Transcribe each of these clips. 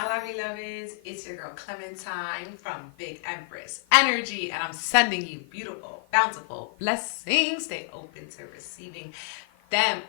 Hola BEEloveds, it's your girl Clementine from Big Empress Energy, and I'm sending you beautiful, bountiful blessings. Stay open to receiving them.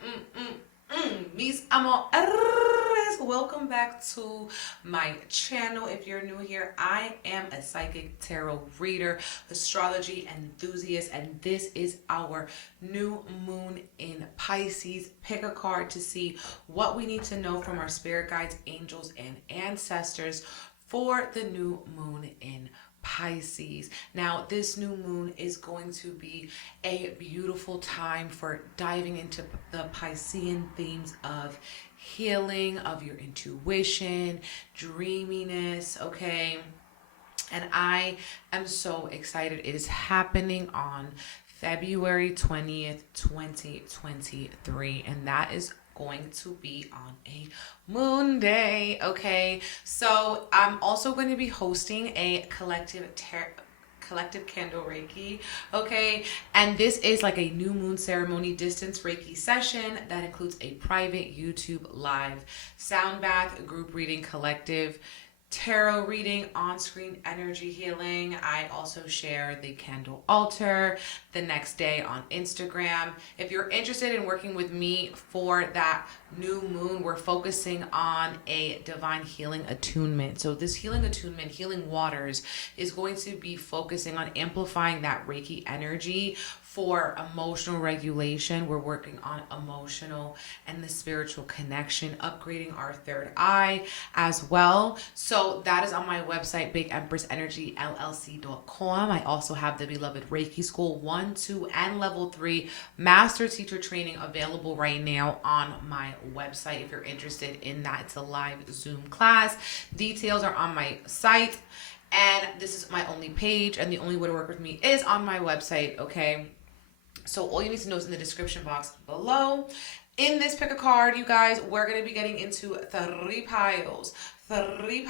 Mis amores, welcome back to my channel. If you're new here, I am a psychic tarot reader, astrology enthusiast, and this is our new moon in Pisces. Pick a card to see what we need to know from our spirit guides, angels, and ancestors for the new moon in Pisces. Now, this new moon is going to be a beautiful time for diving into the Piscean themes of healing, of your intuition, dreaminess, okay? And I am so excited. It is happening on February 20th, 2023, and that is going to be on a moon day, okay? So I'm also going to be hosting a collective candle Reiki, okay? And this is like a new moon ceremony distance Reiki session that includes a private YouTube live sound bath, group reading, collective tarot reading, on-screen energy healing. I also share the candle altar the next day on Instagram. If you're interested in working with me for that new moon, we're focusing on a divine healing attunement. So this healing attunement, healing waters, is going to be focusing on amplifying that Reiki energy for emotional regulation. We're working on emotional and the spiritual connection, upgrading our third eye as well. So that is on my website, bigempressenergyllc.com. I also have the BEEloved Reiki School 1, 2, and level 3 master teacher training available right now on my website. If you're interested in that, it's a live Zoom class. Details are on my site. And this is my only page, and the only way to work with me is on my website, okay? So all you need to know is in the description box below. In this pick a card, you guys, we're going to be getting into three piles, three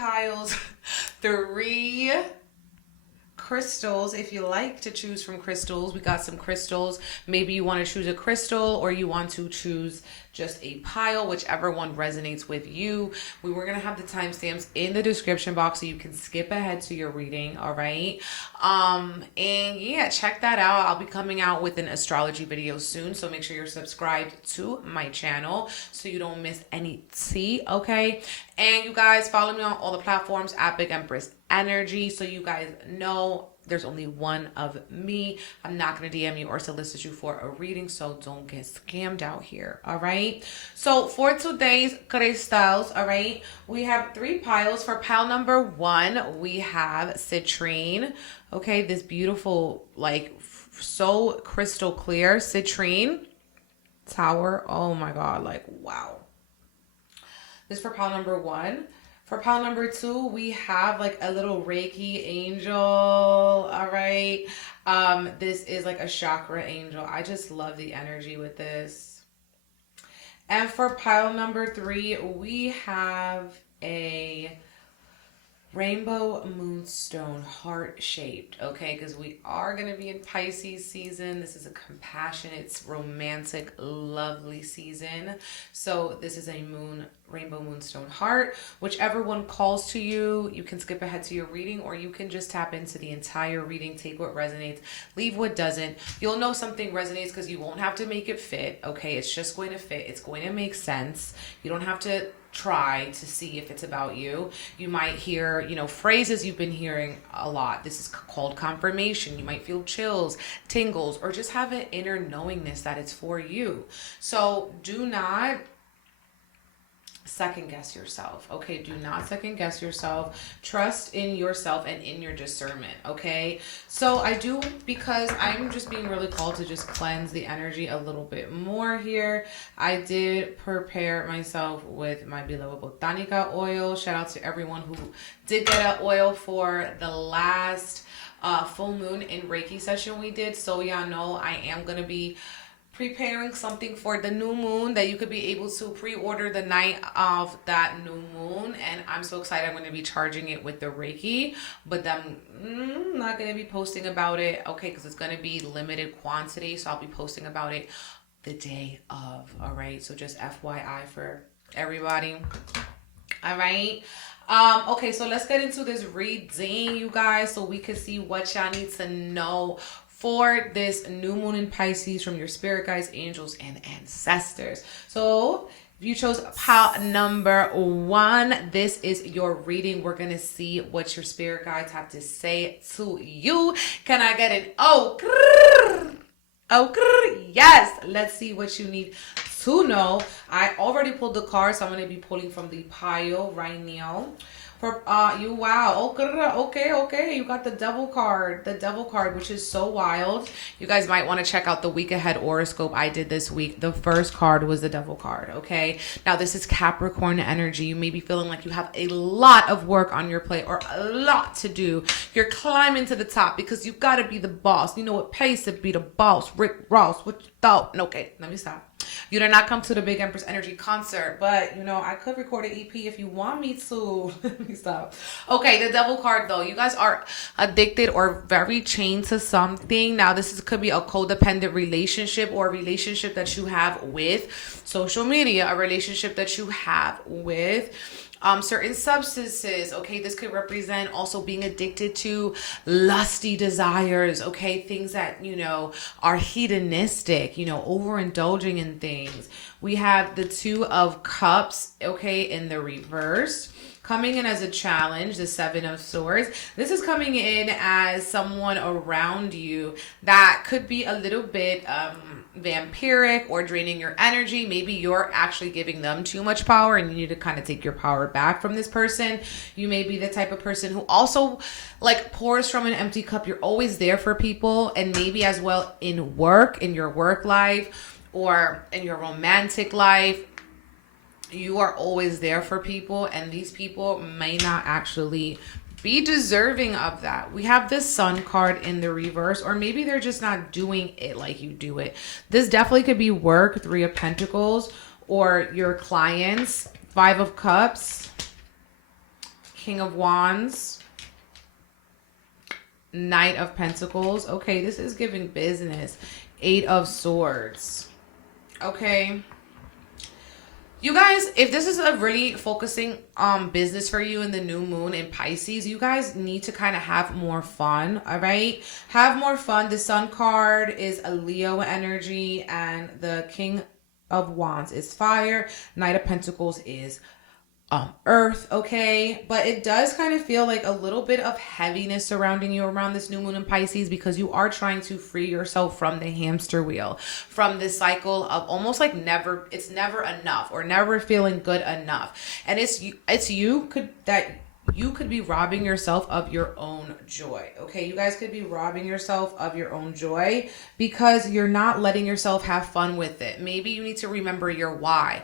crystals. If you like to choose from crystals, we got some crystals. Maybe you want to choose a crystal, or you want to choose just a pile, whichever one resonates with you. We were going to have the timestamps in the description box so you can skip ahead to your reading, all right? And yeah, check that out. I'll be coming out with an astrology video soon, so make sure you're subscribed to my channel so you don't miss any tea, okay? And you guys, follow me on all the platforms at Big Empress Energy so you guys know there's only one of me. I'm not going to DM you or solicit you for a reading, so don't get scammed out here, all right? So for today's crystals, all right, we have three piles. For pile number 1, we have citrine, okay? This beautiful, like, so crystal clear citrine tower. Oh my God, like, wow. This is for pile number 1. For pile number 2, we have like a little Reiki angel, all right? This is like a chakra angel. I just love the energy with this. And for pile number 3, we have a rainbow moonstone, heart-shaped, okay? Because we are going to be in Pisces season. This is a compassionate, romantic, lovely season. So this is a rainbow moonstone heart. Whichever one calls to you, you can skip ahead to your reading, or you can just tap into the entire reading, take what resonates, leave what doesn't. You'll know something resonates because you won't have to make it fit, okay? It's just going to fit. It's going to make sense. You don't have to try to see if it's about you. You might hear, phrases you've been hearing a lot. This is called confirmation. You might feel chills, tingles, or just have an inner knowingness that it's for you. So do not second guess yourself, okay? Do not second guess yourself. Trust in yourself and in your discernment, okay? So I do, because I'm just being really called to just cleanse the energy a little bit more here. I did prepare myself with my beloved botanica oil. Shout out to everyone who did get an oil for the last full moon in Reiki session we did. So y'all know I am going to be preparing something for the new moon that you could be able to pre-order the night of that new moon, and I'm so excited. I'm going to be charging it with the Reiki, but I'm not going to be posting about it, okay, because it's going to be limited quantity, so I'll be posting about it the day of, all right? So just FYI for everybody, all right? Okay, so let's get into this reading, you guys, so we can see what y'all need to know for this new moon in Pisces from your spirit guides, angels, and ancestors. So if you chose pile number 1, this is your reading. We're going to see what your spirit guides have to say to you. Can I get an oh? Oh, yes. Let's see what you need to know. I already pulled the card, so I'm going to be pulling from the pile right now. For you, wow. Okay. You got the devil card. The devil card, which is so wild. You guys might want to check out the week ahead horoscope I did this week. The first card was the devil card, okay? Now, this is Capricorn energy. You may be feeling like you have a lot of work on your plate or a lot to do. You're climbing to the top because you got to be the boss. You know what pays to be the boss. Rick Ross, what you thought? Okay, let me stop. You did not come to the Big Empress Energy concert, but, you know, I could record an EP if you want me to. Let me stop. Okay, the devil card, though. You guys are addicted or very chained to something. Now, could be a codependent relationship or a relationship that you have with social media, a relationship that you have with certain substances. Okay, this could represent also being addicted to lusty desires. Okay, things that, you know, are hedonistic, you know, overindulging in things. We have the 2 of Cups, okay, in the reverse. Coming in as a challenge, the 7 of Swords. This is coming in as someone around you that could be a little bit vampiric or draining your energy. Maybe you're actually giving them too much power and you need to kind of take your power back from this person. You may be the type of person who also like pours from an empty cup. You're always there for people, and maybe as well in your work life or in your romantic life. You are always there for people, and these people may not actually be deserving of that. We have this Sun card in the reverse, or maybe they're just not doing it like you do it. This definitely could be work, 3 of Pentacles, or your clients, 5 of Cups, King of Wands, Knight of Pentacles. Okay, this is giving business. 8 of Swords. Okay. You guys, if this is a really focusing business for you in the new moon in Pisces, you guys need to kind of have more fun, all right? Have more fun. The Sun card is a Leo energy, and the King of Wands is fire. Knight of Pentacles is earth, okay? But it does kind of feel like a little bit of heaviness surrounding you around this new moon in Pisces, because you are trying to free yourself from the hamster wheel, from this cycle of almost like it's never enough or never feeling good enough. And you could be robbing yourself of your own joy. Okay, you guys could be robbing yourself of your own joy because you're not letting yourself have fun with it. Maybe you need to remember your why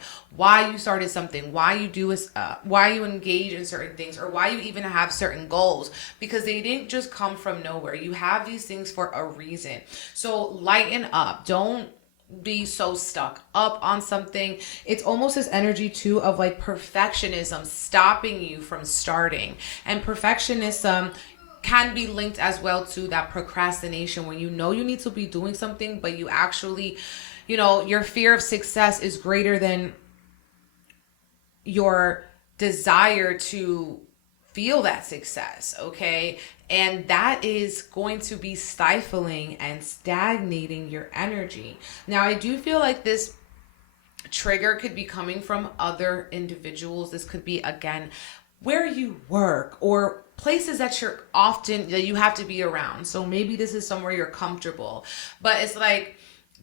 you started something, why you engage in certain things, or why you even have certain goals, because they didn't just come from nowhere. You have these things for a reason. So lighten up. Don't be so stuck up on something. It's almost this energy too of like perfectionism stopping you from starting. And perfectionism can be linked as well to that procrastination, when you know you need to be doing something, but you actually, you know, your fear of success is greater than your desire to feel that success, okay? And that is going to be stifling and stagnating your energy. Now, I do feel like this trigger could be coming from other individuals. This could be, again, where you work or places that you have to be around. So maybe this is somewhere you're comfortable, but it's like,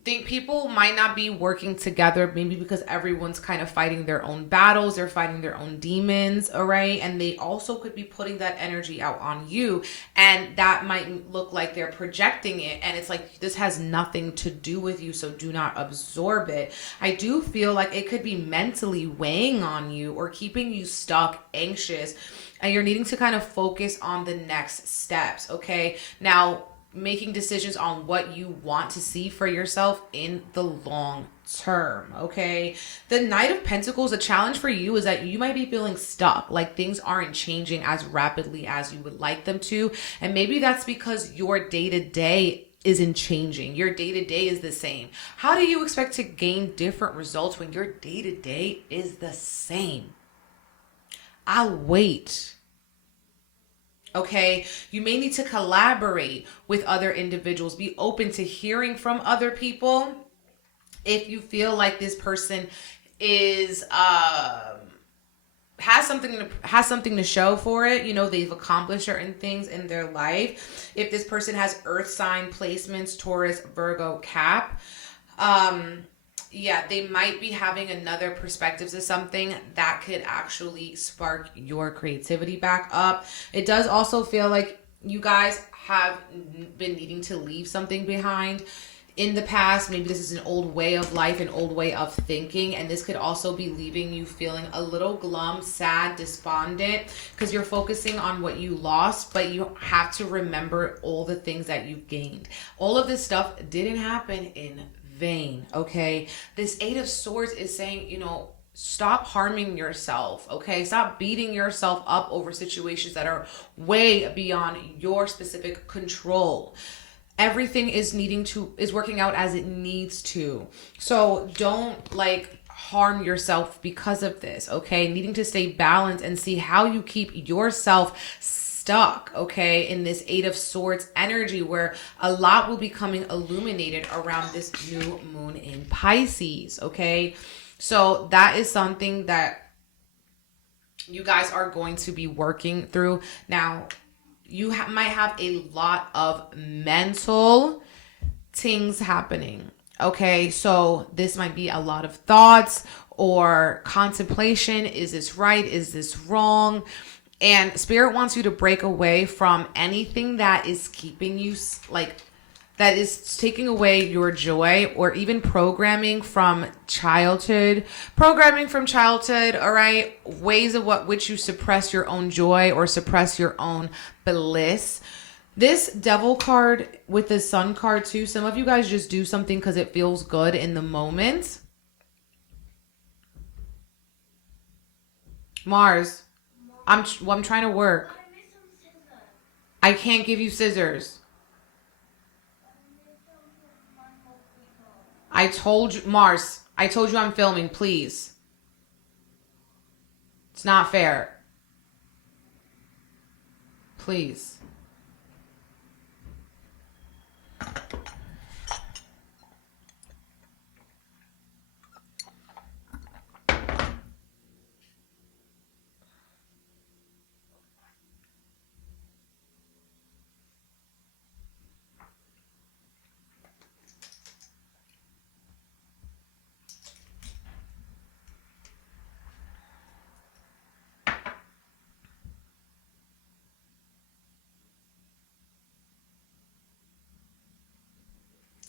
think people might not be working together, maybe because everyone's kind of fighting their own battles, they're fighting their own demons, all right? And they also could be putting that energy out on you, and that might look like they're projecting it, and it's like, this has nothing to do with you, so do not absorb it. I do feel like it could be mentally weighing on you or keeping you stuck, anxious, and you're needing to kind of focus on the next steps, okay? Now, making decisions on what you want to see for yourself in the long term, okay? The Knight of Pentacles, a challenge for you is that you might be feeling stuck, like things aren't changing as rapidly as you would like them to. And maybe that's because your day-to-day isn't changing. Your day-to-day is the same. How do you expect to gain different results when your day-to-day is the same? I'll wait. Okay, you may need to collaborate with other individuals. Be open to hearing from other people. If you feel like this person is has something to show for it, you know, they've accomplished certain things in their life. If this person has earth sign placements, Taurus, Virgo, Cap, yeah, they might be having another perspective to something that could actually spark your creativity back up. It does also feel like you guys have been needing to leave something behind in the past. Maybe this is an old way of life, an old way of thinking, and this could also be leaving you feeling a little glum, sad, despondent, because you're focusing on what you lost, but you have to remember all the things that you've gained. All of this stuff didn't happen in vain, okay? This Eight of Swords is saying, you know, stop harming yourself, okay? Stop beating yourself up over situations that are way beyond your specific control. Everything is working out as it needs to. So don't like harm yourself because of this, okay? Needing to stay balanced and see how you keep yourself stuck, okay, in this Eight of Swords energy, where a lot will be coming illuminated around this new moon in Pisces, okay? So that is something that you guys are going to be working through. Now, you might have a lot of mental things happening, okay? So this might be a lot of thoughts or contemplation. Is this right? Is this wrong? And Spirit wants you to break away from anything that is keeping you, like, that is taking away your joy, or even programming from childhood, all right? Ways of which you suppress your own joy or suppress your own bliss. This Devil card with the Sun card too, some of you guys just do something because it feels good in the moment. Mars, I'm trying to work. I can't give you scissors. I told you, Mars, I told you I'm filming, please. It's not fair. Please.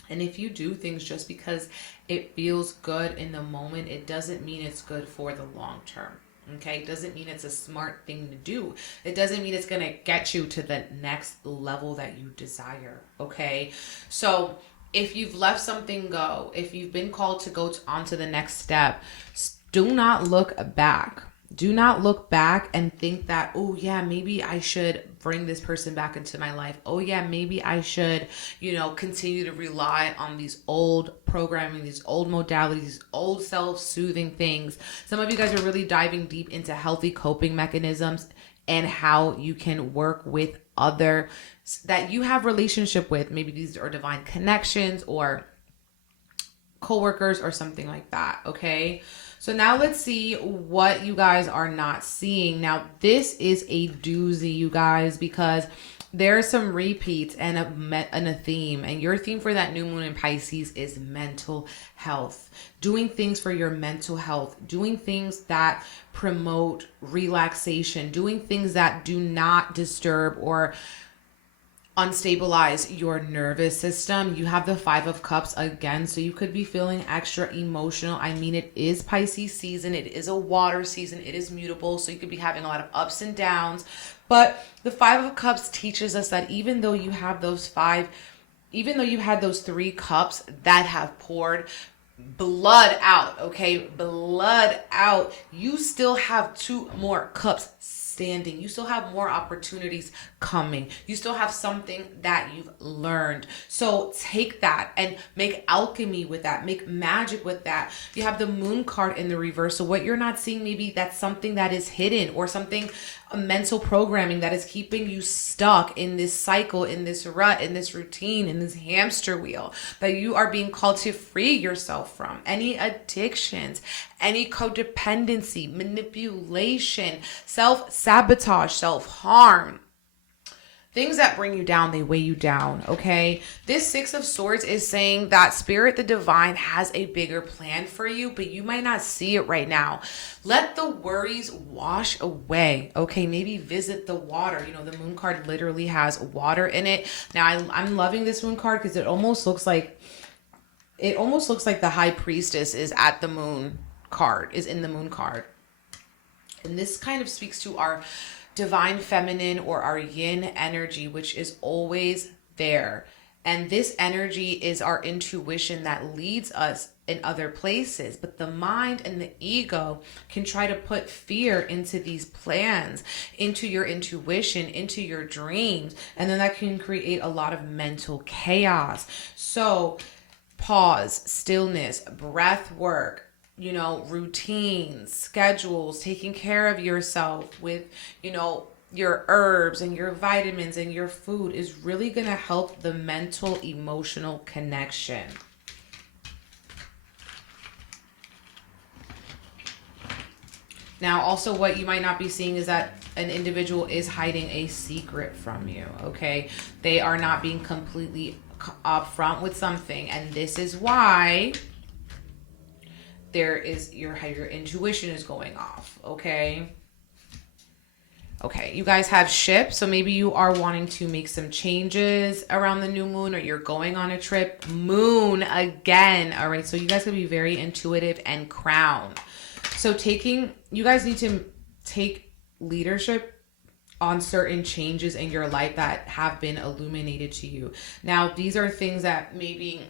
And if you do things just because it feels good in the moment, it doesn't mean it's good for the long term. Okay, it doesn't mean it's a smart thing to do. It doesn't mean it's going to get you to the next level that you desire. Okay, so if you've let something go, if you've been called to go on to the next step, do not look back. Do not look back and think that, oh yeah, maybe I should bring this person back into my life. Oh yeah, maybe I should, continue to rely on these old programming, these old modalities, these old self-soothing things. Some of you guys are really diving deep into healthy coping mechanisms and how you can work with others that you have relationship with. Maybe these are divine connections or coworkers or something like that, okay? So now let's see what you guys are not seeing. Now, this is a doozy, you guys, because there are some repeats and a theme. And your theme for that new moon in Pisces is mental health. Doing things for your mental health. Doing things that promote relaxation. Doing things that do not disturb or unstabilize your nervous system. You have the Five of Cups again, so you could be feeling extra emotional. I mean, it is Pisces season. It is a water season. It is mutable, so you could be having a lot of ups and downs. But the Five of Cups teaches us that even though you have you had those 3 cups that have poured blood out, okay, blood out, you still have 2 more cups standing. You still have more opportunities coming. You still have something that you've learned. So take that and make alchemy with that. Make magic with that. You have the moon card in the reverse. So what you're not seeing, maybe that's something that is hidden, or something, a mental programming that is keeping you stuck in this cycle, in this rut, in this routine, in this hamster wheel, that you are being called to free yourself from. Any addictions, any codependency, manipulation, self-sabotage, self-harm. Things that bring you down, they weigh you down, okay? This Six of Swords is saying that Spirit, the divine, has a bigger plan for you, but you might not see it right now. Let the worries wash away, okay? Maybe visit the water. You know, the moon card literally has water in it. Now, I'm loving this moon card because it almost looks like the high priestess is at the moon card, is in the moon card. And this kind of speaks to our divine feminine, or our yin energy, which is always there. And this energy is our intuition that leads us in other places. But the mind and the ego can try to put fear into these plans, into your intuition, into your dreams. And then that can create a lot of mental chaos. So pause, stillness, breath work, you know, routines, schedules, taking care of yourself with, you know, your herbs and your vitamins and your food is really going to help the mental, emotional connection. Now, also what you might not be seeing is that an individual is hiding a secret from you, okay? They are not being completely upfront with something, and this is why there is your intuition is going off, okay? Okay, you guys have ships, so maybe you are wanting to make some changes around the new moon, or you're going on a trip. Moon again, all right? So you guys can be very intuitive and crowned. So you guys need to take leadership on certain changes in your life that have been illuminated to you. Now, these are things that maybe,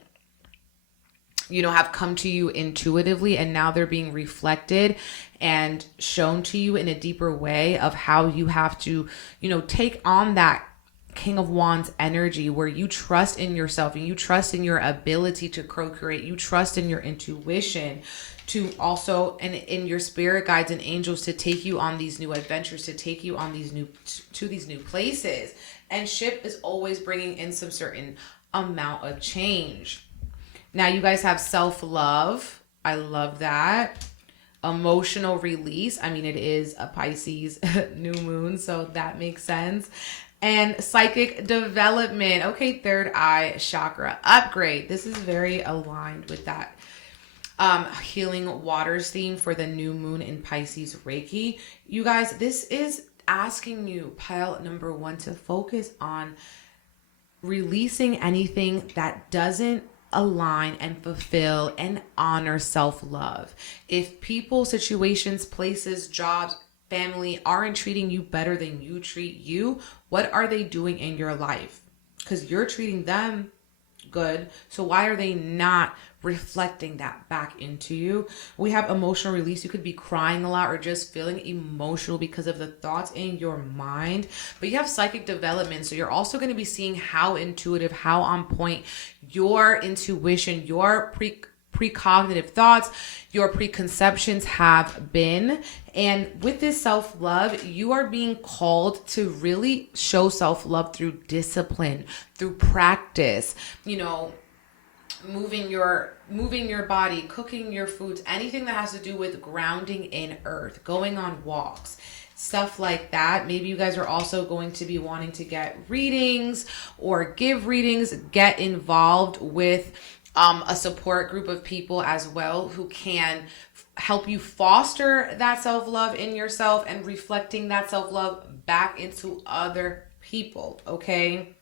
you know, have come to you intuitively, and now they're being reflected and shown to you in a deeper way of how you have to, you know, take on that King of Wands energy, where you trust in yourself and you trust in your ability to procreate. You trust in your intuition to also, and in your spirit guides and angels, to take you on these new adventures, to take you on these new places. And ship is always bringing in some certain amount of change. Now you guys have self-love. I love that. Emotional release. I mean, it is a Pisces new moon, so that makes sense. And psychic development. Okay, third eye chakra upgrade. This is very aligned with that healing waters theme for the new moon in Pisces Reiki. You guys, this is asking you, pile number 1, to focus on releasing anything that doesn't align and fulfill and honor self-love. If people, situations, places, jobs, family aren't treating you better than you treat you, what are they doing in your life? Because you're treating them good. So why are they not reflecting that back into you? We have emotional release. You could be crying a lot or just feeling emotional because of the thoughts in your mind. But you have psychic development. So you're also going to be seeing how intuitive, how on point your intuition, your precognitive thoughts, your preconceptions have been. And with this self-love, you are being called to really show self-love through discipline, through practice, you know, moving your body, cooking your foods, anything that has to do with grounding in earth, going on walks, stuff like that. Maybe you guys are also going to be wanting to get readings or give readings, get involved with a support group of people as well who can help you foster that self-love in yourself and reflecting that self-love back into other people, okay?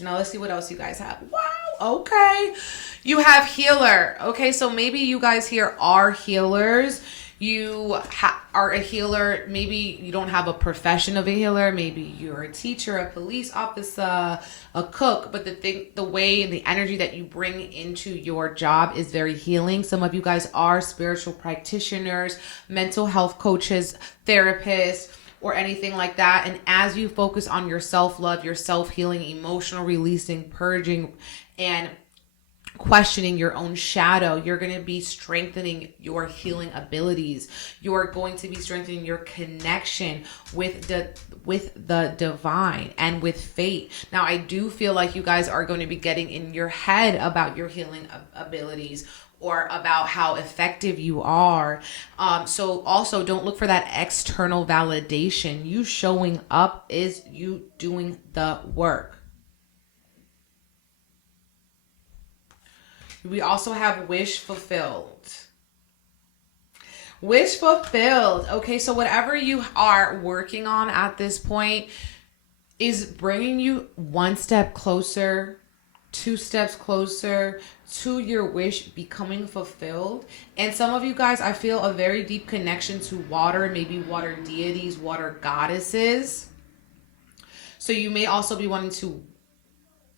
Now let's see what else you guys have. Wow, okay. You have healer. Okay, so maybe you guys here are healers. You are a healer. Maybe you don't have a profession of a healer. Maybe you're a teacher, a police officer, a cook. But the way and the energy that you bring into your job is very healing. Some of you guys are spiritual practitioners, mental health coaches, therapists, or anything like that. And as you focus on your self-love, your self-healing, emotional releasing, purging, and questioning your own shadow, you're going to be strengthening your healing abilities. You are going to be strengthening your connection with the divine and with fate. Now, I do feel like you guys are going to be getting in your head about your healing abilities, or about how effective you are. So also don't look for that external validation. You showing up is you doing the work. We also have wish fulfilled. Wish fulfilled. Okay, so whatever you are working on at this point is bringing you one step closer, 2 steps closer to your wish becoming fulfilled. And some of you guys, I feel a very deep connection to water, maybe water deities, water goddesses. So you may also be wanting to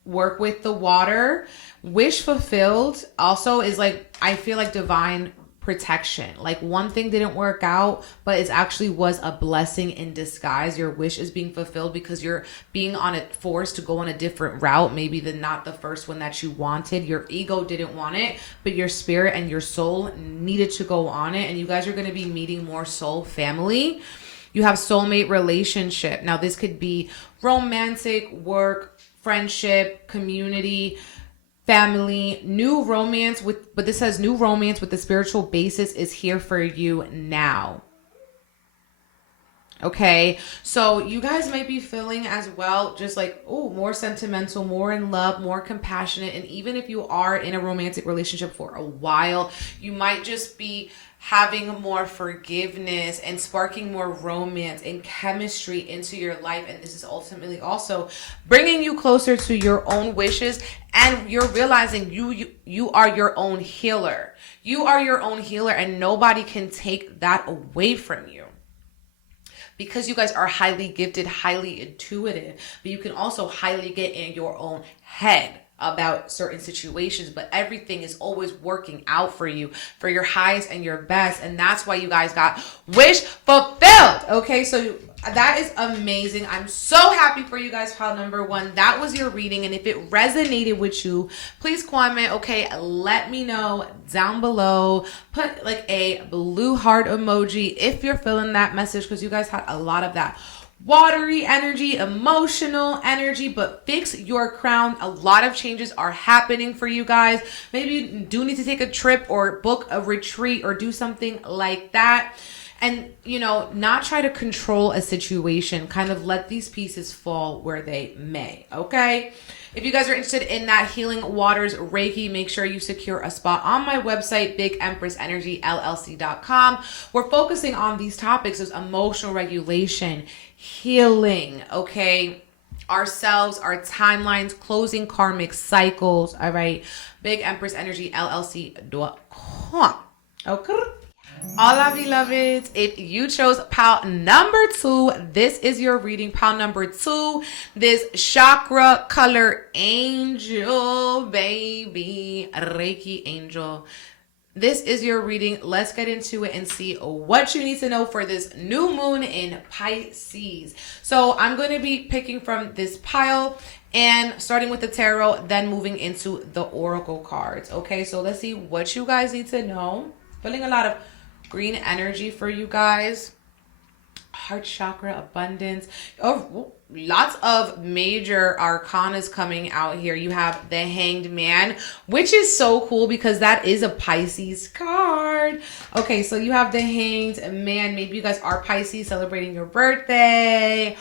work with the water. Wish fulfilled also is like, I feel like divine protection. Like one thing didn't work out, but it actually was a blessing in disguise. Your wish is being fulfilled because you're being forced to go on a different route, maybe not the first one that you wanted. Your ego didn't want it, but your spirit and your soul needed to go on it. And you guys are going to be meeting more soul family. You have soulmate relationship. Now this could be romantic, work, friendship, community, family, new romance but this says new romance with the spiritual basis is here for you now. Okay, so you guys might be feeling as well, just like, oh, more sentimental, more in love, more compassionate. And even if you are in a romantic relationship for a while, you might just be having more forgiveness and sparking more romance and chemistry into your life. And this is ultimately also bringing you closer to your own wishes. And you're realizing you are your own healer. You are your own healer, and nobody can take that away from you. Because you guys are highly gifted, highly intuitive, but you can also highly get in your own head about certain situations, but everything is always working out for you, for your highest and your best. And that's why you guys got wish fulfilled. Okay, so that is amazing. I'm so happy for you guys, pile number 1. That was your reading. And if it resonated with you, please comment. Okay, let me know down below. Put like a blue heart emoji if you're feeling that message, because you guys had a lot of that watery energy, emotional energy. But fix your crown. A lot of changes are happening for you guys. Maybe you do need to take a trip or book a retreat or do something like that. And, not try to control a situation. Kind of let these pieces fall where they may. Okay? If you guys are interested in that Healing Waters Reiki, make sure you secure a spot on my website, BigEmpressEnergyLLC.com. We're focusing on these topics as emotional regulation, healing, okay? Ourselves, our timelines, closing karmic cycles, all right? BigEmpressEnergyLLC.com. Okay? Hola BEEloveds, if you chose pile number 2, this is your reading. Pile number 2, this chakra color angel, baby, Reiki angel. This is your reading. Let's get into it and see what you need to know for this new moon in Pisces. So I'm going to be picking from this pile and starting with the tarot, then moving into the oracle cards. Okay, so let's see what you guys need to know. Feeling a lot of green energy for you guys. Heart chakra, abundance. Oh, lots of major arcanas coming out here. You have the Hanged Man, which is so cool because that is a Pisces card. Okay, so you have the Hanged Man. Maybe you guys are Pisces, celebrating your birthday.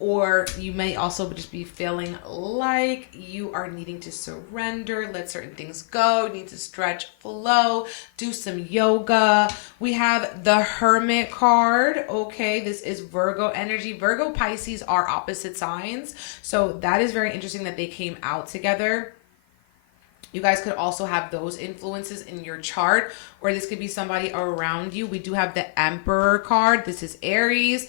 Or you may also just be feeling like you are needing to surrender, let certain things go, need to stretch, flow, do some yoga. We have the Hermit card. Okay, this is Virgo energy. Virgo, Pisces are opposite signs. So that is very interesting that they came out together. You guys could also have those influences in your chart, or this could be somebody around you. We do have the Emperor card. This is Aries.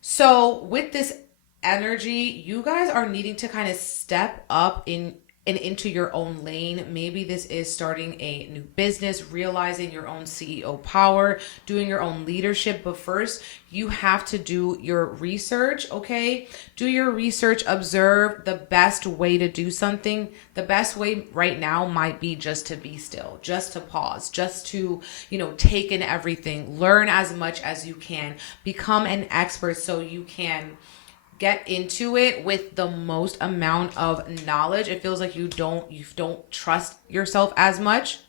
So with this energy, you guys are needing to kind of step up and into your own lane. Maybe this is starting a new business, realizing your own CEO power, doing your own leadership. But first, you have to do your research, okay? Do your research, observe the best way to do something. The best way right now might be just to be still, just to pause, just to, take in everything, learn as much as you can, become an expert so you can get into it with the most amount of knowledge. It feels like you don't trust yourself as much.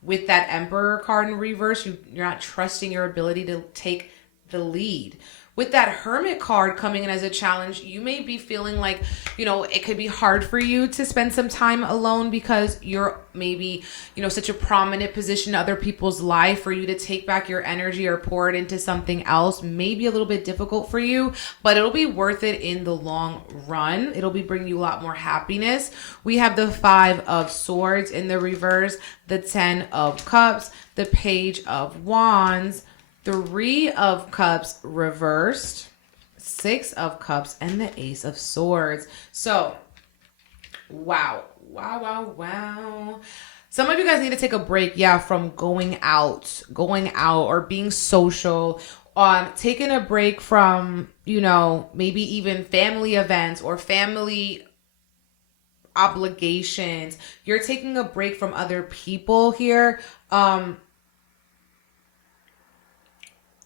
With that Emperor card in reverse, you're not trusting your ability to take the lead. With that Hermit card coming in as a challenge, you may be feeling like, it could be hard for you to spend some time alone because you're maybe, such a prominent position in other people's life. For you to take back your energy or pour it into something else may be a little bit difficult for you, but it'll be worth it in the long run. It'll be bringing you a lot more happiness. We have the 5 of Swords in the reverse, the 10 of Cups, the Page of Wands, 3 of Cups reversed, 6 of Cups, and the Ace of Swords. So, wow. Some of you guys need to take a break, from going out or being social. Taking a break from, maybe even family events or family obligations. You're taking a break from other people here.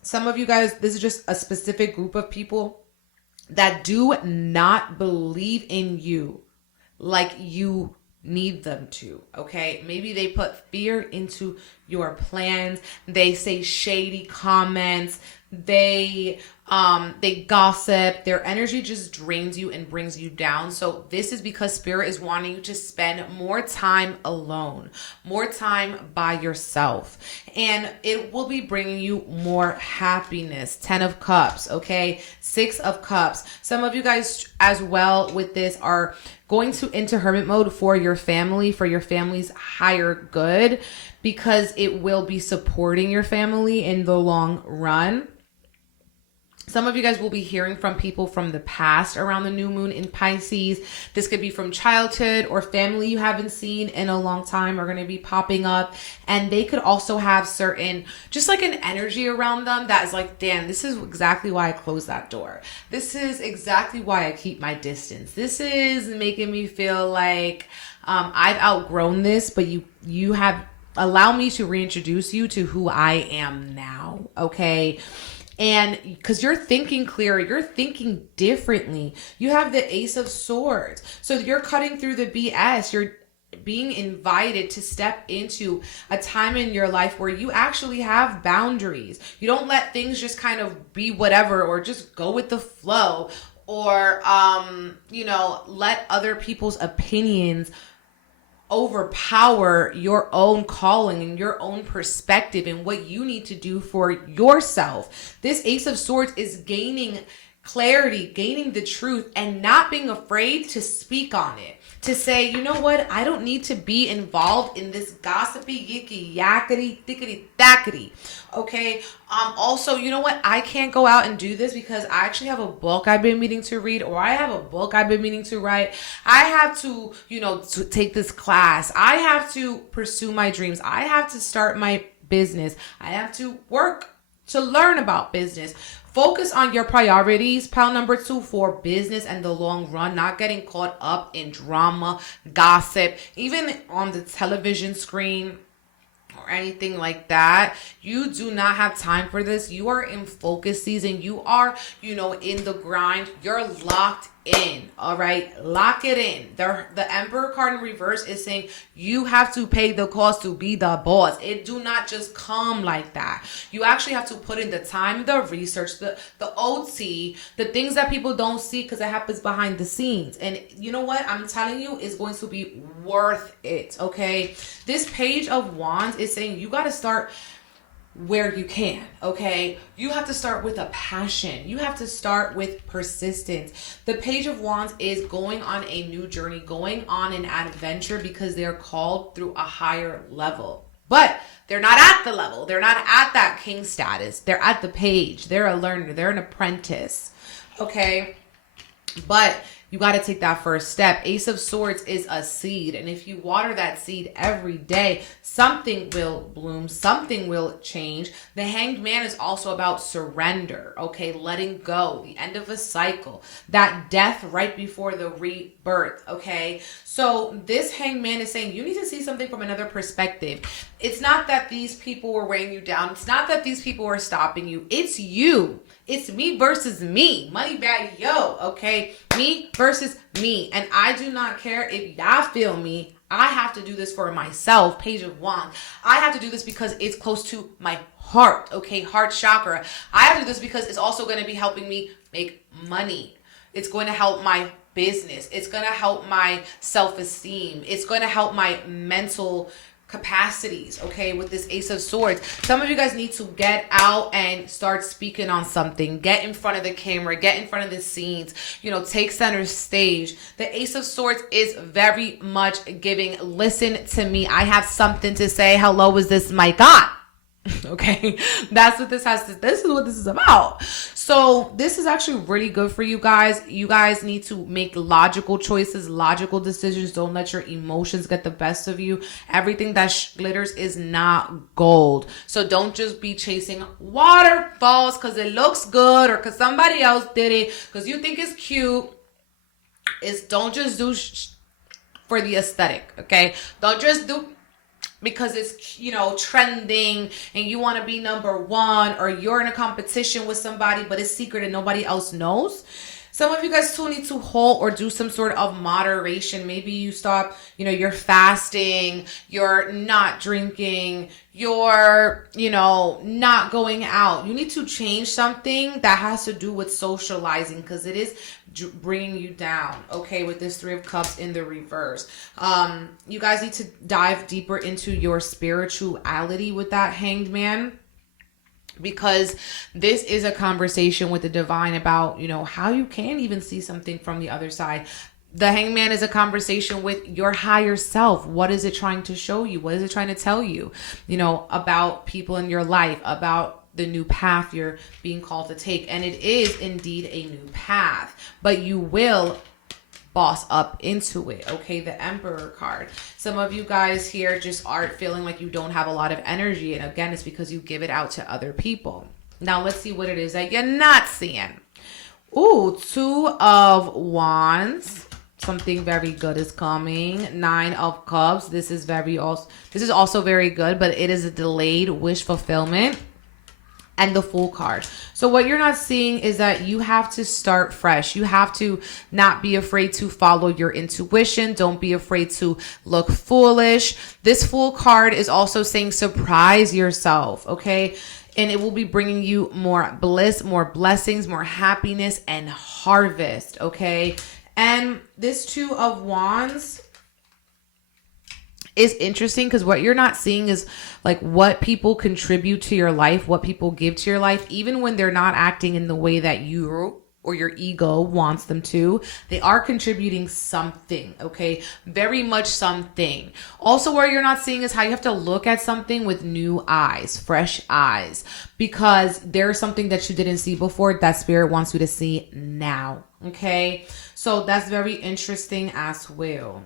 Some of you guys, this is just a specific group of people that do not believe in you like you need them to, okay? Maybe they put fear into your plans. They say shady comments. They gossip. Their energy just drains you and brings you down. So this is because Spirit is wanting you to spend more time alone, more time by yourself, and it will be bringing you more happiness. 10 of Cups, okay? 6 of Cups. Some of you guys as well with this are going into hermit mode for your family, for your family's higher good, because it will be supporting your family in the long run. Some of you guys will be hearing from people from the past around the new moon in Pisces. This could be from childhood or family you haven't seen in a long time are going to be popping up. And they could also have certain, just like an energy around them that is like, damn, this is exactly why I close that door. This is exactly why I keep my distance. This is making me feel like I've outgrown this, but you have allowed me to reintroduce you to who I am now, okay? And because you're thinking clearer, you're thinking differently. You have the Ace of Swords. So you're cutting through the BS. You're being invited to step into a time in your life where you actually have boundaries. You don't let things just kind of be whatever or just go with the flow or, let other people's opinions overpower your own calling and your own perspective and what you need to do for yourself. This Ace of Swords is gaining clarity, gaining the truth, and not being afraid to speak on it. To say, you know what, I don't need to be involved in this gossipy, yicky, yakety, thickety, thackety. Okay. Also, you know what, I can't go out and do this because I actually have a book I've been meaning to read, or I have a book I've been meaning to write. I have to, to take this class. I have to pursue my dreams. I have to start my business. I have to work to learn about business. Focus on your priorities, pile number 2, for business and the long run, not getting caught up in drama, gossip, even on the television screen or anything like that. You do not have time for this. You are in focus season. You are, in the grind. You're locked in. All right. Lock it in. The Emperor card in reverse is saying you have to pay the cost to be the boss. It do not just come like that. You actually have to put in the time, the research, the OT, the things that people don't see because it happens behind the scenes. And you know what? I'm telling you, it's going to be worth it. Okay. This Page of Wands is saying you got to start where you can, okay? You have to start with a passion. You have to start with persistence. The Page of Wands is going on a new journey, going on an adventure because they're called through a higher level. But they're not at the level. They're not at that king status. They're at the page. They're a learner. They're an apprentice, okay? But you got to take that first step. Ace of Swords is a seed. And if you water that seed every day, something will bloom. Something will change. The Hanged Man is also about surrender, okay? Letting go, the end of a cycle, that death right before the rebirth, okay? So this Hanged Man is saying you need to see something from another perspective. It's not that these people were weighing you down. It's not that these people were stopping you. It's you. It's me versus me. Money bag, yo, okay? Me versus me. And I do not care if y'all feel me. I have to do this for myself. Page of Wands. I have to do this because it's close to my heart, okay? Heart chakra. I have to do this because it's also going to be helping me make money. It's going to help my business. It's going to help my self-esteem. It's going to help my mental capacities, okay, with this Ace of Swords. Some of you guys need to get out and start speaking on something. Get in front of the camera, get in front of the scenes, you know, take center stage. The Ace of Swords is very much giving, listen to me, I have something to say. Hello, is this mic on? Okay, that's what this is what this is about. So this is actually really good for you guys. You guys need to make logical choices, logical decisions. Don't let your emotions get the best of you. Everything that glitters is not gold. So don't just be chasing waterfalls because it looks good or because somebody else did it, because you think it's cute. Don't just do for the aesthetic, okay? Don't just do because it's, you know, trending and you want to be number one, or you're in a competition with somebody but it's secret and nobody else knows. Some of you guys too need to hold or do some sort of moderation. Maybe you stop, you know, you're fasting, you're not drinking, you're, you know, not going out. You need to change something that has to do with socializing because it is bringing you down, okay, with this Three of Cups in the reverse. You guys need to dive deeper into your spirituality with that Hanged Man, because this is a conversation with the divine about, you know, how you can even see something from the other side. The Hanged Man is a conversation with your higher self. What is it trying to show you? What is it trying to tell you, you know, about people in your life, about the new path you're being called to take? And it is indeed a new path, but you will boss up into it, okay? The Emperor card. Some of you guys here just are feeling like you don't have a lot of energy, and again, it's because you give it out to other people. Now let's see what it is that you're not seeing. Ooh, Two of Wands. Something very good is coming. Nine of Cups. This is also very good, but it is a delayed wish fulfillment. And the Fool card. So what you're not seeing is that you have to start fresh. You have to not be afraid to follow your intuition. Don't be afraid to look foolish. This Fool card is also saying surprise yourself, okay? And it will be bringing you more bliss, more blessings, more happiness, and harvest, okay? And this Two of Wands is interesting because what you're not seeing is like what people contribute to your life, what people give to your life, even when they're not acting in the way that you or your ego wants them to. They are contributing something, okay? Very much something. Also, where you're not seeing is how you have to look at something with new eyes, fresh eyes, because there's something that you didn't see before that Spirit wants you to see now, okay? So that's very interesting as well.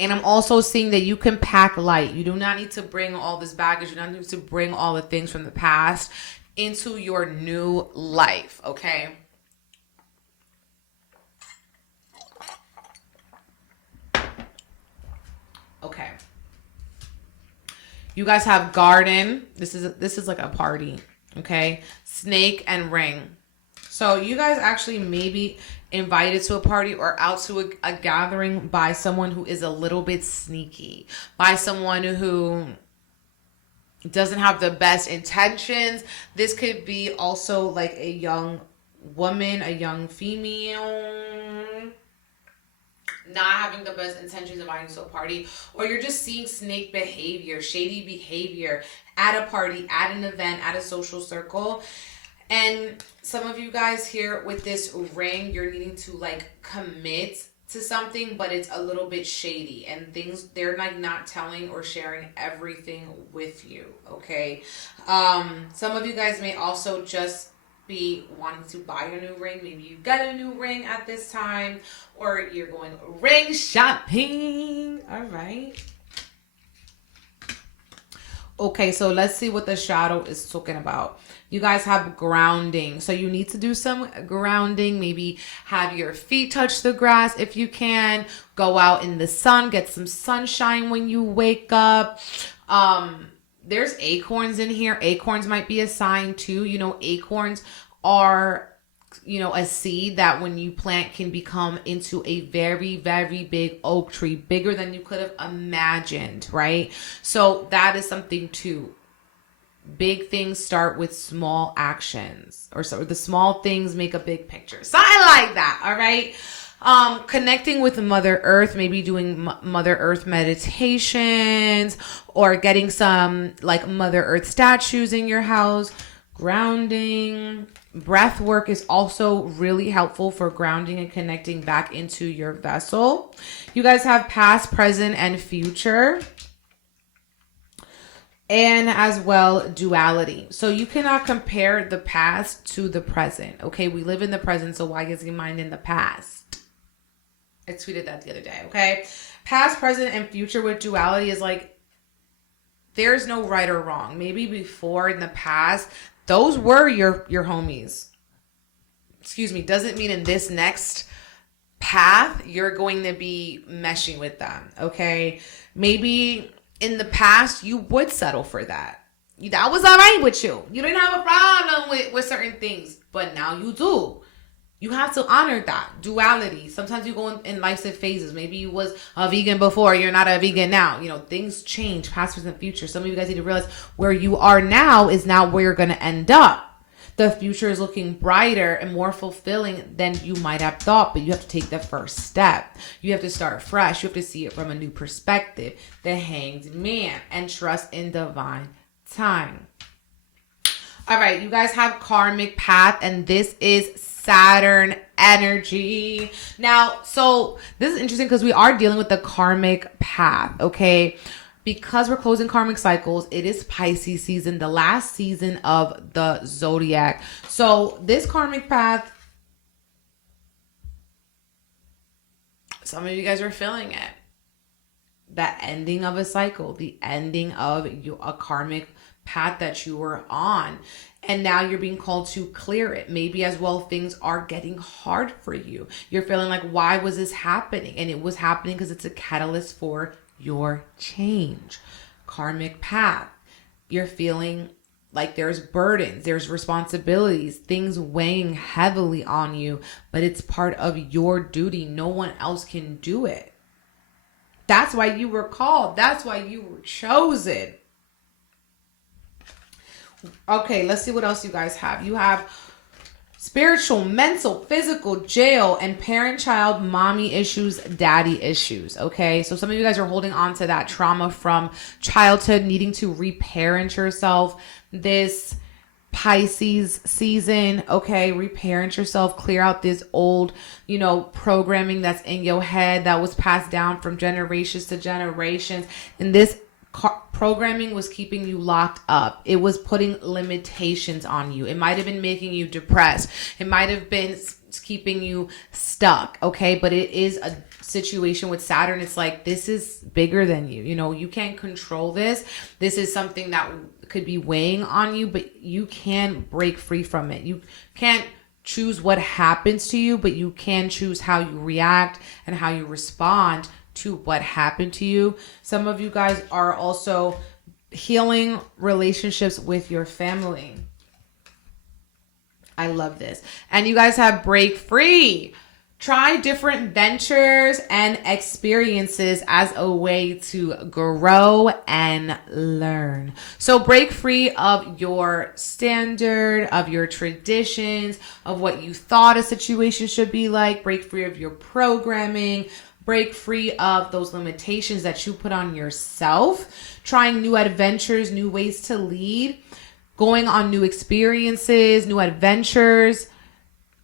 And I'm also seeing that you can pack light. You do not need to bring all this baggage. You do not need to bring all the things from the past into your new life, okay? Okay. You guys have garden. This is like a party, okay? Snake and ring. So you guys actually maybe invited to a party or out to a gathering by someone who is a little bit sneaky, by someone who doesn't have the best intentions. This could be also like a young woman, a young female. not having the best intentions inviting to a party, or you're just seeing snake behavior, shady behavior at a party, at an event, at a social circle. And some of you guys here with this ring, you're needing to like commit to something, but it's a little bit shady, and things, they're like not telling or sharing everything with you. Okay. Some of you guys may also just be wanting to buy a new ring. Maybe you got a new ring at this time, or you're going ring shopping. All right. Okay, so let's see what the shadow is talking about. You guys have grounding. So you need to do some grounding. Maybe have your feet touch the grass if you can. Go out in the sun. Get some sunshine when you wake up. There's acorns in here. Acorns might be a sign too. You know, acorns are, you know, a seed that when you plant can become into a very, very big oak tree, bigger than you could have imagined, right? So that is something too. Big things start with small actions, or so the small things make a big picture. Something like that, all right? Connecting with Mother Earth, maybe doing Mother Earth meditations, or getting some like Mother Earth statues in your house. Grounding. Breath work is also really helpful for grounding and connecting back into your vessel. You guys have past, present, and future. And as well, duality. So you cannot compare the past to the present. Okay, we live in the present, so why is your mind in the past? I tweeted that the other day, okay? Past, present, and future with duality is like, there's no right or wrong. Maybe before in the past, those were your homies. Excuse me, doesn't mean in this next path, you're going to be meshing with them, okay? Maybe in the past, you would settle for that. That was all right with you. You didn't have a problem with certain things, but now you do. You have to honor that duality. Sometimes you go in life's phases. Maybe you was a vegan before, you're not a vegan now. You know, things change, past, present, future. Some of you guys need to realize where you are now is not where you're going to end up. The future is looking brighter and more fulfilling than you might have thought, but you have to take the first step. You have to start fresh. You have to see it from a new perspective. The Hanged Man, and trust in divine time. All right, you guys have karmic path, and this is Saturn energy. Now, so this is interesting because we are dealing with the karmic path, okay? Because we're closing karmic cycles, it is Pisces season, the last season of the zodiac. So this karmic path, some of you guys are feeling it. The ending of a cycle, the ending of a karmic path that you were on. And now you're being called to clear it. Maybe as well, things are getting hard for you. You're feeling like, why was this happening? And it was happening because it's a catalyst for your change. Karmic path. You're feeling like there's burdens, there's responsibilities, things weighing heavily on you, but it's part of your duty. No one else can do it. That's why you were called. That's why you were chosen. Okay, let's see what else you guys have. You have spiritual, mental, physical, jail, and parent-child, mommy issues, daddy issues, okay? So some of you guys are holding on to that trauma from childhood, needing to reparent yourself this Pisces season, okay? Reparent yourself, clear out this old, you know, programming that's in your head that was passed down from generations to generations. And this programming was keeping you locked up. It was putting limitations on you. It might have been making you depressed. It might have been keeping you stuck, okay? But it is a situation with Saturn. It's like, this is bigger than you. You know, you can't control this. This is something that could be weighing on you, but you can break free from it. You can't choose what happens to you, but you can choose how you react and how you respond to what happened to you. Some of you guys are also healing relationships with your family. I love this. And you guys have break free. Try different ventures and experiences as a way to grow and learn. So break free of your standard, of your traditions, of what you thought a situation should be like. Break free of your programming. break free of those limitations that you put on yourself, trying new adventures, new ways to lead, going on new experiences, new adventures,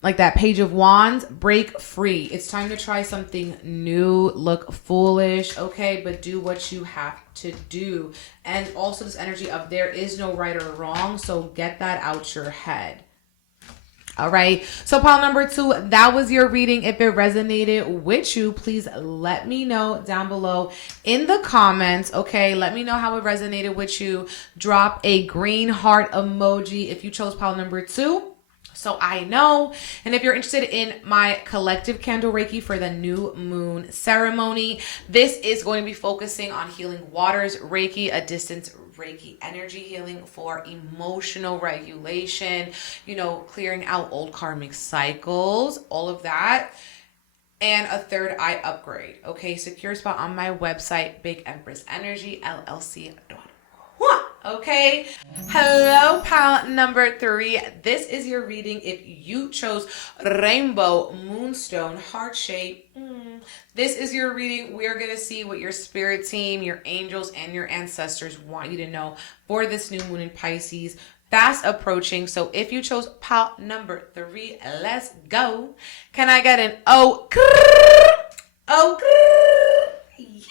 like that Page of Wands. Break free. It's time to try something new, look foolish, okay, but do what you have to do. And also this energy of there is no right or wrong, so get that out your head. All right, so pile number 2, that was your reading. If it resonated with you, please let me know down below in the comments, okay? Let me know how it resonated with you. Drop a green heart emoji if you chose pile number 2, so I know. And if you're interested in my collective candle Reiki for the new moon ceremony, this is going to be focusing on healing waters Reiki, a distance Reiki energy healing for emotional regulation, you know, clearing out old karmic cycles, all of that, and a third eye upgrade. Okay, secure a spot on my website, Big Empress Energy LLC.com. Okay, hello pile number 3. This is your reading if you chose rainbow moonstone heart shape. This is your reading. We're going to see what your spirit team, your angels, and your ancestors want you to know for this new moon in Pisces, fast approaching. So if you chose pile number 3, let's go. Can I get an oh? Yes.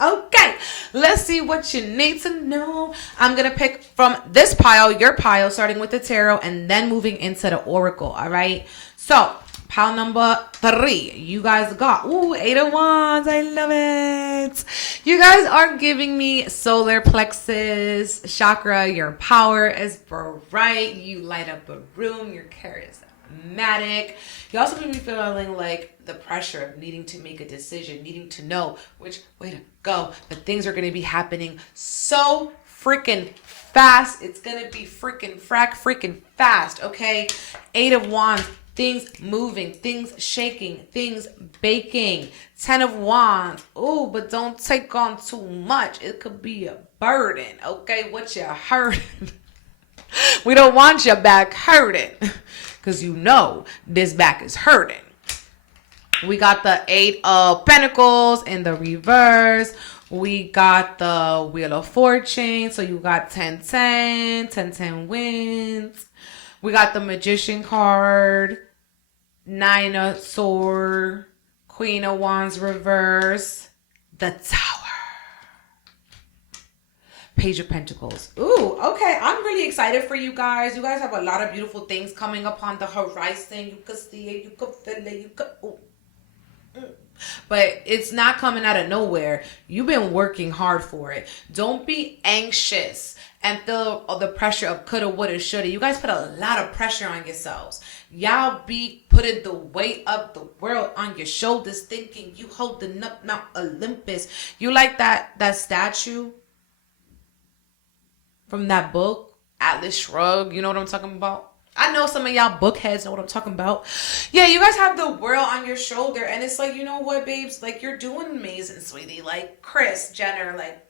Okay, let's see what you need to know. I'm going to pick from this pile, your pile, starting with the tarot and then moving into the oracle, all right? So, pile number 3, you guys got, 8 of Wands, I love it. You guys are giving me solar plexus chakra. Your power is bright. You light up a room. Your charismatic. You also may be feeling like the pressure of needing to make a decision, needing to know which way to go. But things are going to be happening so freaking fast. It's going to be freaking fast, okay? 8 of Wands, things moving, things shaking, things baking. 10 of Wands, but don't take on too much. It could be a burden, okay? What you hurting? We don't want your back hurting because you know this back is hurting. We got the 8 of Pentacles in the reverse. We got the Wheel of Fortune. So you got 10-10, 10-10 wins. We got the Magician card, 9 of Swords, Queen of Wands reverse, the Tower, Page of Pentacles. Ooh, okay. I'm really excited for you guys. You guys have a lot of beautiful things coming upon the horizon. You could see it. You could feel it. You could... Ooh. But it's not coming out of nowhere. You've been working hard for it. Don't be anxious and feel the pressure of coulda, woulda, shoulda. You guys put a lot of pressure on yourselves. Y'all be putting the weight of the world on your shoulders, thinking you holding up Mount Olympus. You like that statue from that book, Atlas Shrugged. You know what I'm talking about? I know some of y'all book heads know what I'm talking about. Yeah, you guys have the world on your shoulder. And it's like, you know what, babes? Like, you're doing amazing, sweetie. Like, Kris Jenner, like,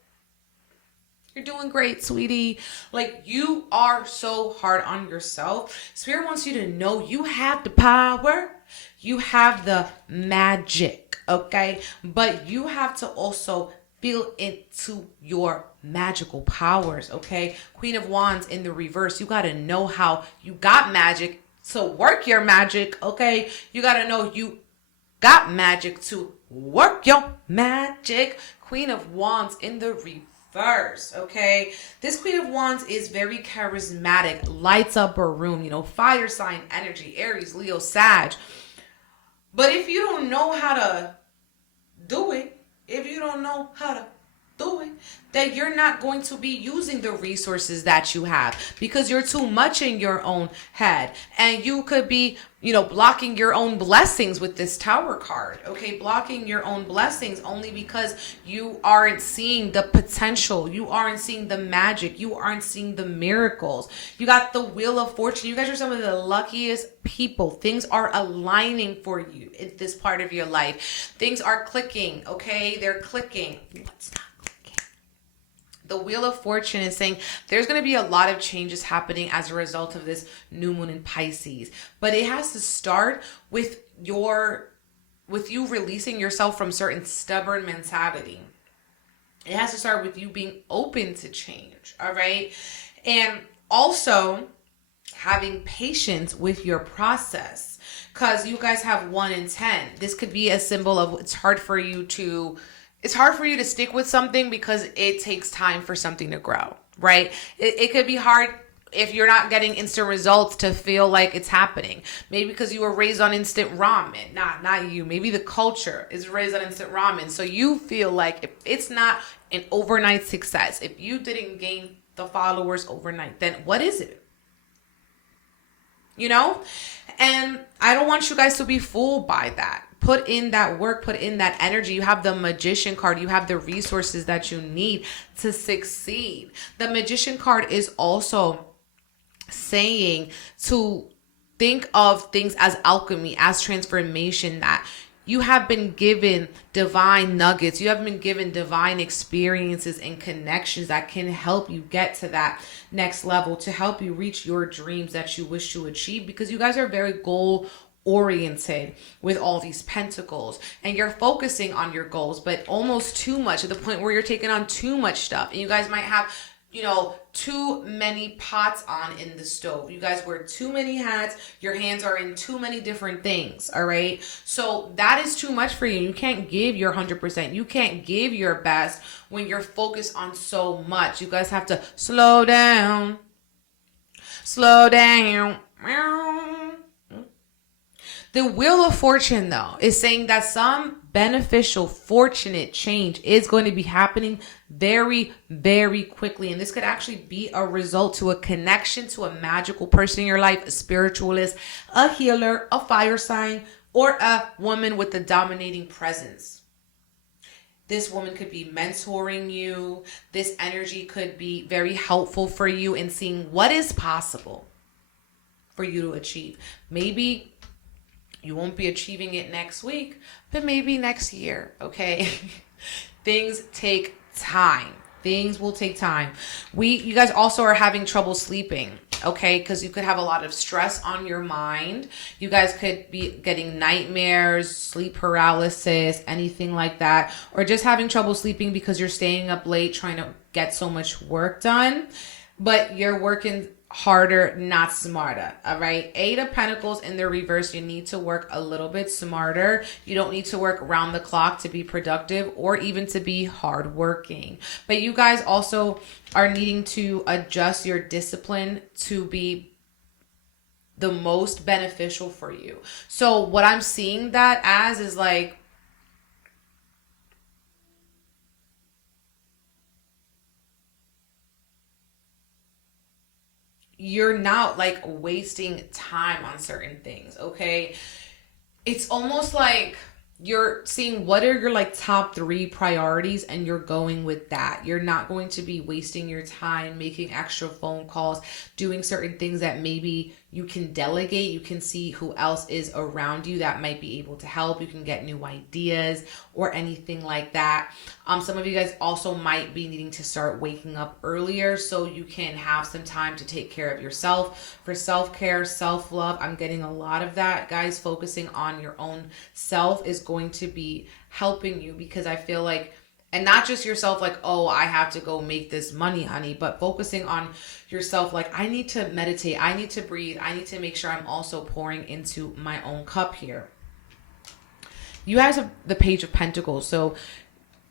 you're doing great, sweetie. Like, you are so hard on yourself. Spirit wants you to know you have the power. You have the magic, okay? But you have to also feel into your magical powers, okay? Queen of Wands in the reverse. You got to know how you got magic to work your magic, okay? You got to know you got magic to work your magic. Queen of Wands in the reverse, okay? This Queen of Wands is very charismatic, lights up a room, you know, fire sign energy, Aries, Leo, Sag. But if you don't know how to do it, if you don't know how to do it, then you're not going to be using the resources that you have because you're too much in your own head. And you could be, you know, blocking your own blessings with this Tower card, okay? Blocking your own blessings only because you aren't seeing the potential. You aren't seeing the magic. You aren't seeing the miracles. You got the Wheel of Fortune. You guys are some of the luckiest people. Things are aligning for you in this part of your life. Things are clicking, okay? They're clicking. What's not? The Wheel of Fortune is saying there's going to be a lot of changes happening as a result of this new moon in Pisces. But it has to start with your with you releasing yourself from certain stubborn mentality. It has to start with you being open to change, all right? And also having patience with your process, because you guys have 1 in 10. This could be a symbol of it's hard for you to stick with something because it takes time for something to grow, right? It could be hard if you're not getting instant results to feel like it's happening. Maybe because you were raised on instant ramen. Not you. Maybe the culture is raised on instant ramen. So you feel like if it's not an overnight success, if you didn't gain the followers overnight, then what is it? You know? And I don't want you guys to be fooled by that. Put in that work, put in that energy. You have the Magician card. You have the resources that you need to succeed. The Magician card is also saying to think of things as alchemy, as transformation, that you have been given divine nuggets. You have been given divine experiences and connections that can help you get to that next level, to help you reach your dreams that you wish to achieve, because you guys are very goal oriented with all these pentacles, and you're focusing on your goals, but almost too much, to the point where you're taking on too much stuff, and you guys might have, too many pots on in the stove. You guys wear too many hats. Your hands are in too many different things. All right. So that is too much for you. You can't give your 100%. You can't give your best when you're focused on so much. You guys have to slow down. Slow down. The Wheel of Fortune, though, is saying that some beneficial, fortunate change is going to be happening very, very quickly. And this could actually be a result to a connection to a magical person in your life, a spiritualist, a healer, a fire sign, or a woman with a dominating presence. This woman could be mentoring you. This energy could be very helpful for you in seeing what is possible for you to achieve. Maybe you won't be achieving it next week, but maybe next year, okay? Things take time. Things will take time. You guys also are having trouble sleeping, okay? Because you could have a lot of stress on your mind. You guys could be getting nightmares, sleep paralysis, anything like that. Or just having trouble sleeping because you're staying up late trying to get so much work done, but you're working harder, not smarter. All right. 8 of Pentacles in the reverse. You need to work a little bit smarter. You don't need to work around the clock to be productive or even to be hardworking. But you guys also are needing to adjust your discipline to be the most beneficial for you. So what I'm seeing that as is like, you're not like wasting time on certain things, okay? It's almost like you're seeing what are your like top 3 priorities and you're going with that. You're not going to be wasting your time making extra phone calls, doing certain things that maybe you can delegate. You can see who else is around you that might be able to help. You can get new ideas or anything like that. Some of you guys also might be needing to start waking up earlier so you can have some time to take care of yourself for self-care, self-love. I'm getting a lot of that. Guys, focusing on your own self is going to be helping you, because I feel like, and not just yourself like, oh, I have to go make this money, honey, but focusing on yourself like, I need to meditate, I need to breathe, I need to make sure I'm also pouring into my own cup here. You guys have the Page of Pentacles. So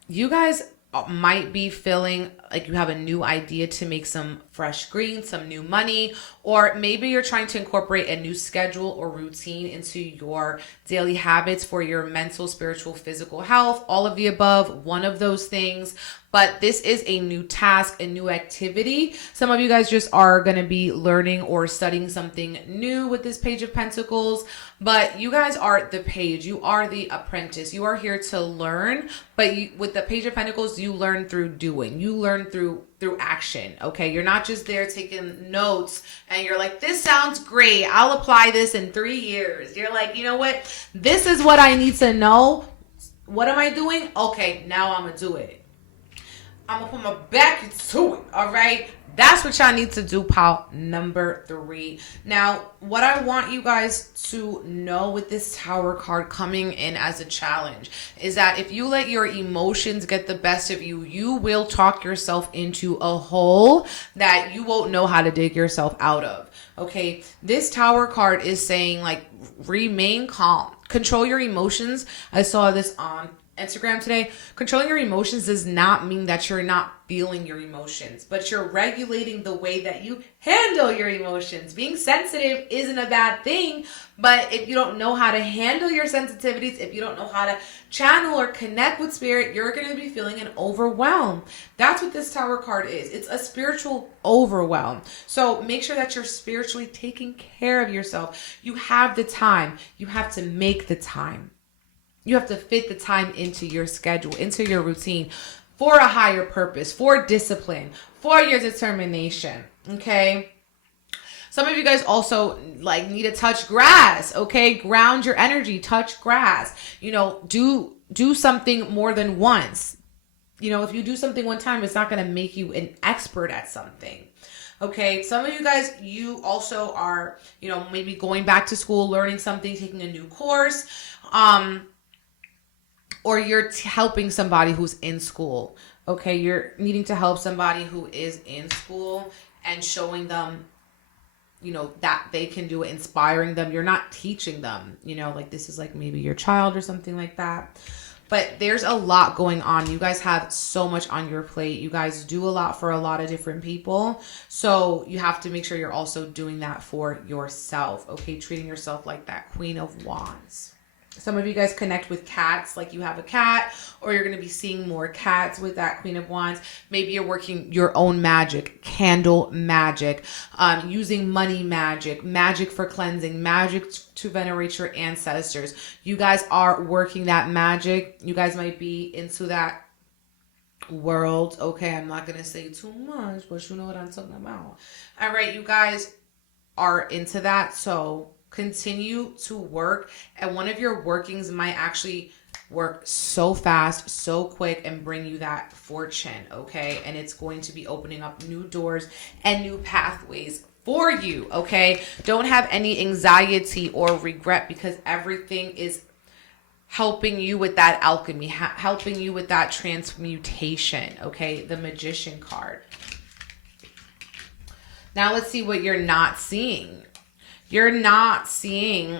you guys might be feeling like you have a new idea to make some fresh green, some new money, or maybe you're trying to incorporate a new schedule or routine into your daily habits for your mental, spiritual, physical health, all of the above, one of those things. But this is a new task, a new activity. Some of you guys just are going to be learning or studying something new with this Page of Pentacles. But you guys are the page. You are the apprentice. You are here to learn. But with the Page of Pentacles, you learn through doing. You learn through action, okay? You're not just there taking notes and you're like, this sounds great. I'll apply this in 3 years. You're like, you know what? This is what I need to know. What am I doing? Okay, now I'm going to do it. I'm going to put my back into it, all right? That's what y'all need to do, pal. Number 3. Now, what I want you guys to know with this Tower card coming in as a challenge is that if you let your emotions get the best of you, you will talk yourself into a hole that you won't know how to dig yourself out of. Okay, this Tower card is saying, like, remain calm, control your emotions. I saw this on Instagram today. Controlling your emotions does not mean that you're not feeling your emotions, but you're regulating the way that you handle your emotions. Being sensitive isn't a bad thing, but if you don't know how to handle your sensitivities, if you don't know how to channel or connect with spirit, you're going to be feeling an overwhelm. That's what this Tower card is. It's a spiritual overwhelm. So make sure that you're spiritually taking care of yourself. You have the time. You have to make the time. You have to fit the time into your schedule, into your routine for a higher purpose, for discipline, for your determination, okay? Some of you guys also like need to touch grass, okay? Ground your energy, touch grass. You know, do something more than once. You know, if you do something one time, it's not going to make you an expert at something. Okay, some of you guys, you also are, you know, maybe going back to school, learning something, taking a new course, or you're helping somebody who's in school. Okay, you're needing to help somebody who is in school and showing them, you know, that they can do it, inspiring them. You're not teaching them, you know, like this is like maybe your child or something like that. But there's a lot going on. You guys have so much on your plate. You guys do a lot for a lot of different people. So you have to make sure you're also doing that for yourself. Okay, treating yourself like that Queen of Wands. Some of you guys connect with cats, like you have a cat, or you're going to be seeing more cats with that Queen of Wands. Maybe you're working your own magic, candle magic, using money magic, magic for cleansing, magic to venerate your ancestors. You guys are working that magic. You guys might be into that world. Okay, I'm not going to say too much, but you know what I'm talking about. All right, you guys are into that, so continue to work, and one of your workings might actually work so fast, so quick, and bring you that fortune, okay? And it's going to be opening up new doors and new pathways for you, okay? Don't have any anxiety or regret, because everything is helping you with that alchemy, helping you with that transmutation, okay? The Magician card. Now let's see what you're not seeing. You're not seeing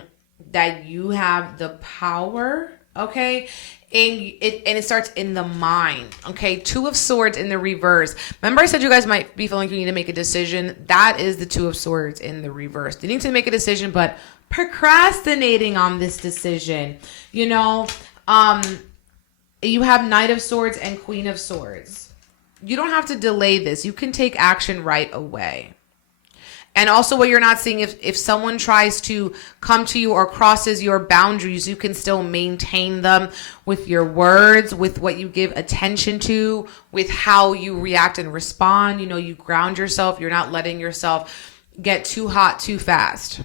that you have the power, okay? And it starts in the mind, okay? 2 of Swords in the reverse. Remember I said you guys might be feeling like you need to make a decision? That is the 2 of Swords in the reverse. You need to make a decision, but procrastinating on this decision. You know, you have Knight of Swords and Queen of Swords. You don't have to delay this. You can take action right away. And also what you're not seeing, if someone tries to come to you or crosses your boundaries, you can still maintain them with your words, with what you give attention to, with how you react and respond. You know, you ground yourself. You're not letting yourself get too hot too fast.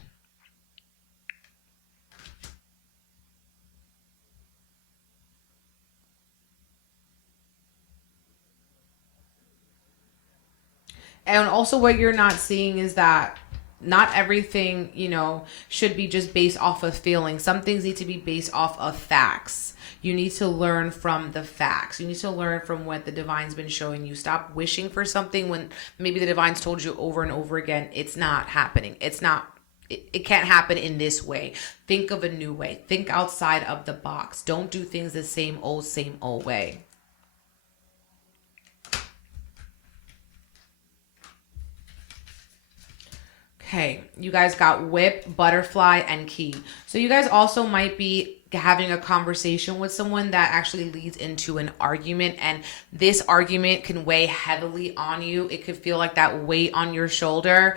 And also what you're not seeing is that not everything, you know, should be just based off of feelings. Some things need to be based off of facts. You need to learn from the facts. You need to learn from what the divine's been showing you. Stop wishing for something when maybe the divine's told you over and over again, it's not happening. It can't happen in this way. Think of a new way. Think outside of the box. Don't do things the same old way. Okay, you guys got Whip, Butterfly, and Key. So you guys also might be having a conversation with someone that actually leads into an argument, and this argument can weigh heavily on you. It could feel like that weight on your shoulder.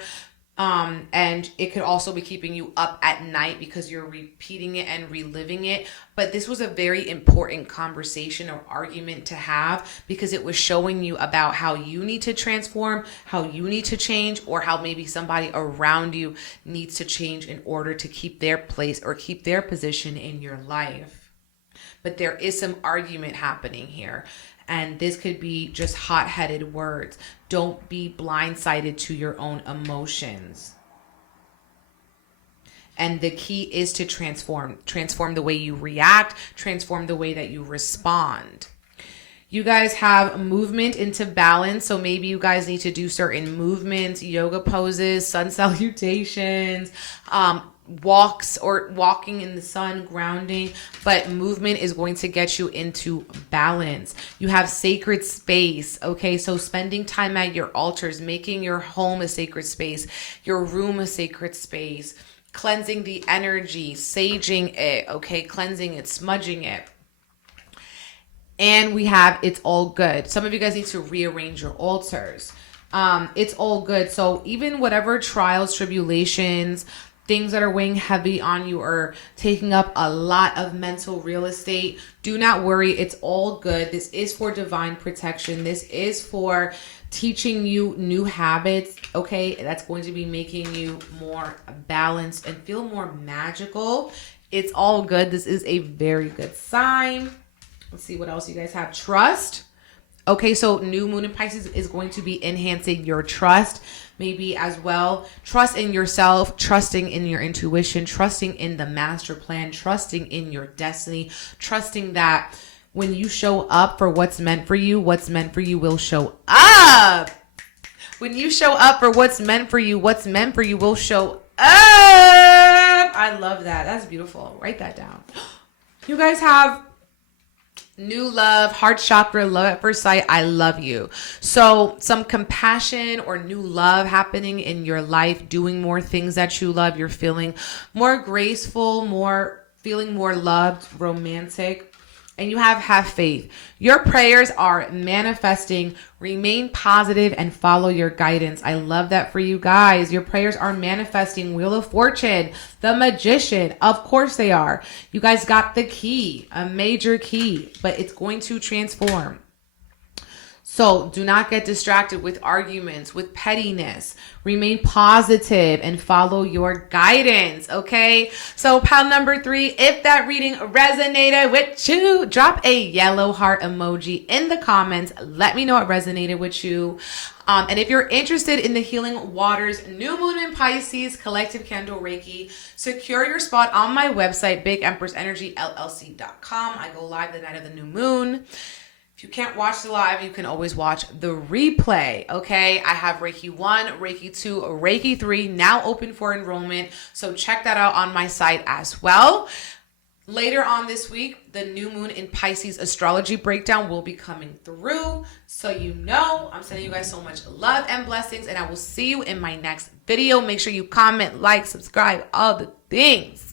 And it could also be keeping you up at night because you're repeating it and reliving it. But this was a very important conversation or argument to have, because it was showing you about how you need to transform, how you need to change, or how maybe somebody around you needs to change in order to keep their place or keep their position in your life. But there is some argument happening here. And this could be just hot-headed words. Don't be blindsided to your own emotions. And the key is to transform the way you react, transform the way that you respond. You guys have movement into balance. So maybe you guys need to do certain movements, yoga poses, sun salutations, walks or walking in the sun, grounding, but movement is going to get you into balance. You have sacred space. Okay. So spending time at your altars, making your home a sacred space, your room a sacred space, cleansing the energy, saging it. Okay. Cleansing it, smudging it. And we have it's all good. Some of you guys need to rearrange your altars. It's all good. So even whatever trials, tribulations, things that are weighing heavy on you or taking up a lot of mental real estate, do not worry. It's all good. This is for divine protection. This is for teaching you new habits. Okay. That's going to be making you more balanced and feel more magical. It's all good. This is a very good sign. Let's see what else you guys have. Trust. Okay, so new moon in Pisces is going to be enhancing your trust, maybe as well. Trust in yourself, trusting in your intuition, trusting in the master plan, trusting in your destiny, trusting that when you show up for what's meant for you will show up. When you show up for what's meant for you will show up. I love that. That's beautiful. Write that down. You guys have new love, heart chakra, love at first sight. I love you. So some compassion or new love happening in your life, doing more things that you love. You're feeling more graceful, feeling more loved, romantic. And you have faith. Your prayers are manifesting. Remain positive and follow your guidance. I love that for you guys. Your prayers are manifesting. Wheel of Fortune, the Magician. Of course they are. You guys got the key, a major key, but it's going to transform. So do not get distracted with arguments, with pettiness. Remain positive and follow your guidance, okay? So pile number 3, if that reading resonated with you, drop a yellow heart emoji in the comments. Let me know it resonated with you. And if you're interested in the Healing Waters New Moon in Pisces Collective Candle Reiki, secure your spot on my website, BigEmpressEnergyLLC.com. I go live the night of the new moon. If you can't watch the live, you can always watch the replay, okay? I have Reiki 1, Reiki 2, Reiki 3 now open for enrollment, so check that out on my site as well. Later on this week, the new moon in Pisces astrology breakdown will be coming through, so you know I'm sending you guys so much love and blessings, and I will see you in my next video. Make sure you comment, like, subscribe, all the things.